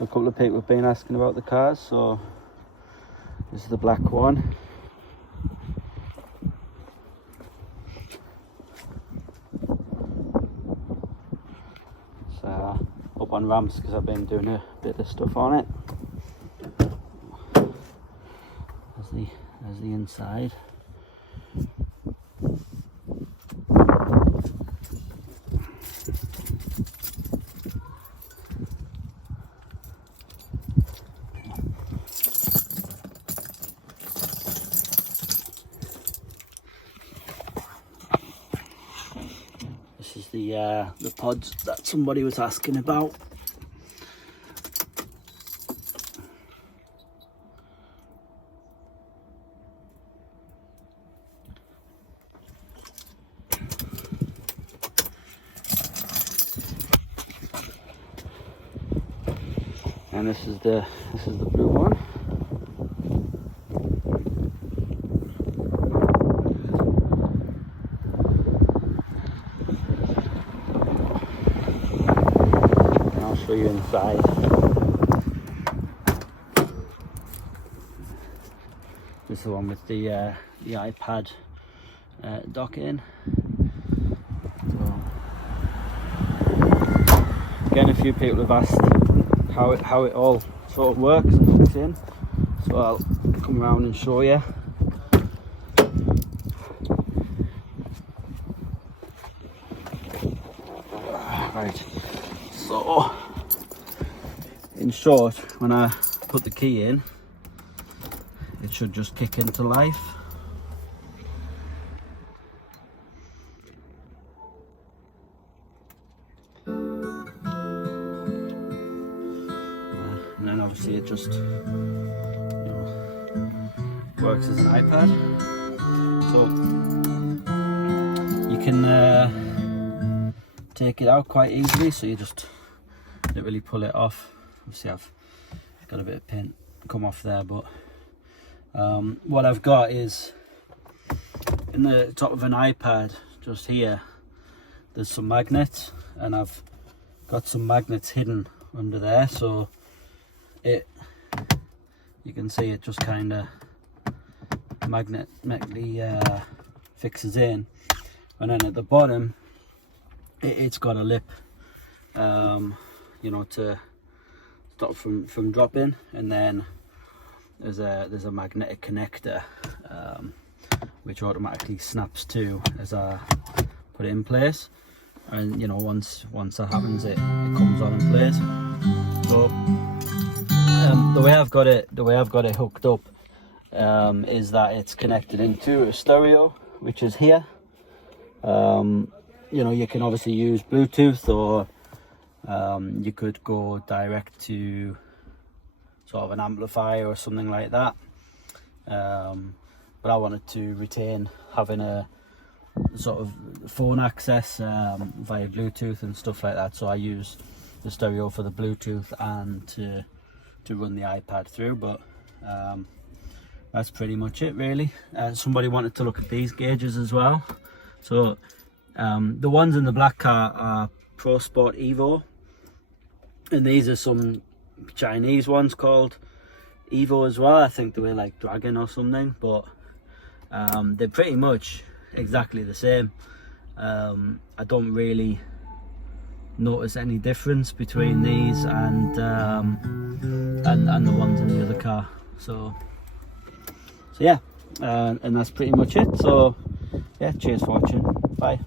a couple of people have been asking about the cars, so this is the black one. It's up on ramps because I've been doing a bit of stuff on it. There's the inside. This is the pods that somebody was asking about. And this is the blue one. And I'll show you inside. This is the one with the iPad dock in. So, again, a few people have asked how it all sort of works and hooks in, so I'll come around and show you. Right, so in short, when I put the key in, it should just kick into life. And then obviously it just works as an iPad. So you can take it out quite easily, so you just literally pull it off. Obviously I've got a bit of paint come off there, but what I've got is in the top of an iPad just here, there's some magnets, and I've got some magnets hidden under there, so you can see it just kind of magnetically fixes in, and then at the bottom it's got a lip, you know, to stop from dropping, and then there's a magnetic connector which automatically snaps to as I put it in place, and you know, once that happens, it comes on and plays. So the way I've got it hooked up is that it's connected into a stereo, which is here. You know, you can obviously use Bluetooth, or you could go direct to sort of an amplifier or something like that. But I wanted to retain having a sort of phone access via Bluetooth and stuff like that, so I use the stereo for the Bluetooth and to run the iPad through. But that's pretty much it, really. Somebody wanted to look at these gauges as well. So the ones in the black car are Pro Sport Evo, and these are some Chinese ones called Evo as well. I think they were like Dragon or something, but they're pretty much exactly the same. I don't really notice any difference between these and the ones in the other car. So yeah, and that's pretty much it. So yeah, cheers for watching. Bye.